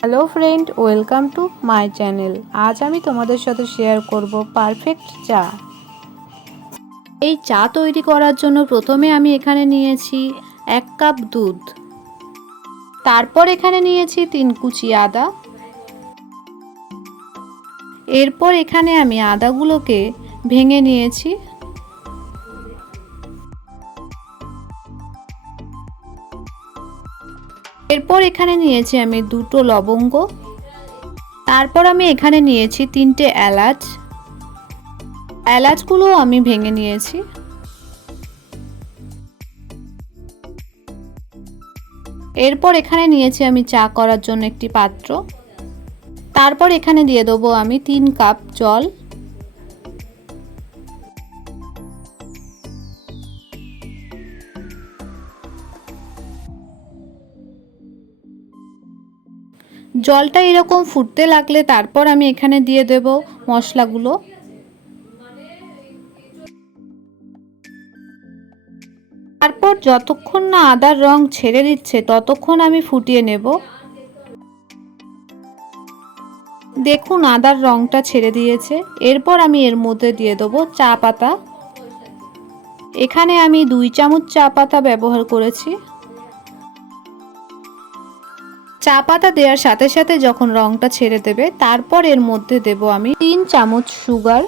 Hello friend, welcome to my channel. আজ আমি তোমাদের সাথে শেয়ার করব পারফেক্ট চা। এই চা তৈরি করার জন্য প্রথমে আমি এখানে নিয়েছি 1 কাপ দুধ। তারপর এখানে নিয়েছি 3 কুচি আদা। এরপর এখানে আমি আদাগুলোকে ভেঙে নিয়েছি। এরপর এখানে নিয়েছি আমি 2টো লবঙ্গ। তারপর আমি এখানে নিয়েছি 3টে এলাচ। এলাচগুলো আমি ভেঙে নিয়েছি। এরপর এখানে নিয়েছি আমি চা করার জন্য একটি পাত্র। তারপর এখানে দিয়ে দেবো আমি 3 কাপ জল। জলটা এরকম ফুটতে লাগলে তারপর আমি এখানে দিয়ে দেব মশলাগুলো। তারপর যতক্ষণ না আদার রং ছেড়ে দিচ্ছে ততক্ষণ আমি ফুটিয়ে নেব। দেখুন আদার রংটা ছেড়ে দিয়েছে। এরপর আমি এর মধ্যে দিয়ে দেব চা পাতা। এখানে আমি 2 চামচ চা পাতা ব্যবহার করেছি। চা পাতা দেওয়ার সাথে সাথে যখন রংটা ছেড়ে দেবে তারপর এর মধ্যে দেব আমি 3 চামচ সুগার।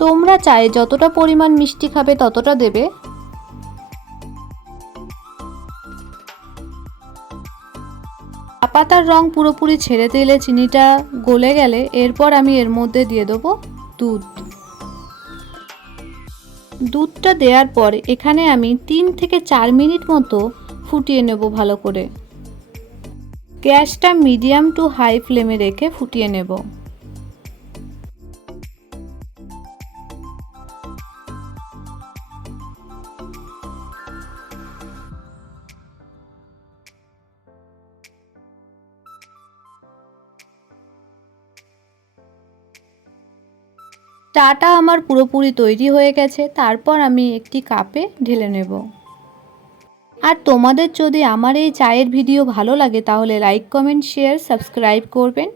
তোমরা চায়ে যতটা পরিমাণ মিষ্টি খাবে ততটা দেবে। চা পাতার রং পুরোপুরি ছেড়ে দিলে চিনিটা গলে গেলে এরপর আমি এর মধ্যে দিয়ে দেবো দুধ। দুধটা দেওয়ার পর এখানে আমি 3 থেকে 4 মিনিট মতো ফুটিয়ে নেব ভালো করে। গ্যাসটা মিডিয়াম টু হাই ফ্লেমে রেখে ফুটিয়ে নেব। চাটা আমার পুরোপুরি তৈরি হয়ে গেছে। তারপর আমি একটি কাপে ঢেলে নেব। আর তোমাদের যদি আমার এই চায়ের ভিডিও ভালো লাগে তাহলে লাইক, কমেন্ট, শেয়ার, সাবস্ক্রাইব করবেন।